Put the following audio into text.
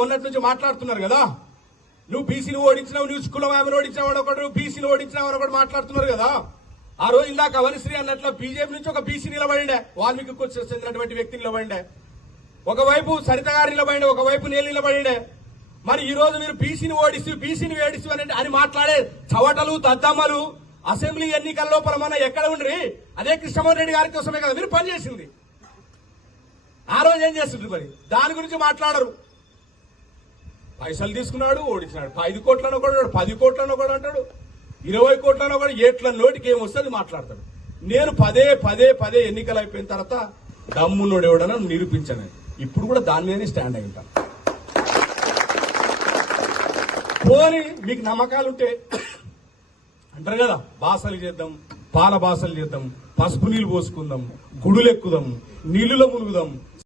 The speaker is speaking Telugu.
మొన్నటి నుంచి మాట్లాడుతున్నారు కదా, నువ్వు బీసీని ఓడించినావు, నువ్వు కులం ఆమెను ఓడించినావు ఒకటి, బీసీని ఓడించినావు అని ఒకటి మాట్లాడుతున్నారు కదా. ఆ రోజు ఇందాక వనశ్రీ అన్నట్లు బీజేపీ నుంచి ఒక బీసీ నిలబడిండే, వాల్మీకి చెందినటువంటి వ్యక్తి నిలబడిండే, ఒకవైపు సరిత గారు నిలబడిండే, ఒకవైపు నేను నిలబడిండే. మరి ఈ రోజు మీరు బీసీని ఓడిస్తూ బీసీని వేడిస్తూ అని మాట్లాడే చవటలు దద్దమ్మలు అసెంబ్లీ ఎన్నికల లోపల మన ఎక్కడ ఉండ్రి? అదే కృష్ణమోహన్ రెడ్డి గారి కోసమే కదా మీరు పనిచేసింది. ఆ రోజు ఏం చేస్తుంది? మరి దాని గురించి మాట్లాడరు. పైసలు తీసుకున్నాడు, ఓడించినాడు. 5 కోట్లను కూడా 10 కోట్లను కూడా అంటాడు, 20 కోట్లను కూడా ఏట్ల నోటికి ఏమొస్తుంది మాట్లాడతాడు. నేను పదే ఎన్నికలు అయిపోయిన తర్వాత దమ్మున్నోడు ఎవడన్నా నిరూపించాను. ఇప్పుడు కూడా దాని మీదనే స్టాండ్ అయి ఉంటాను. పోని మీకు నమ్మకాలుంటే అంటారు కదా, బాసలు చేద్దాం, పాల బాసలు చేద్దాం, పసుపు నీళ్లు పోసుకుందాం, గుడులు ఎక్కుదాం, నీళ్లలో మునుగుదాం.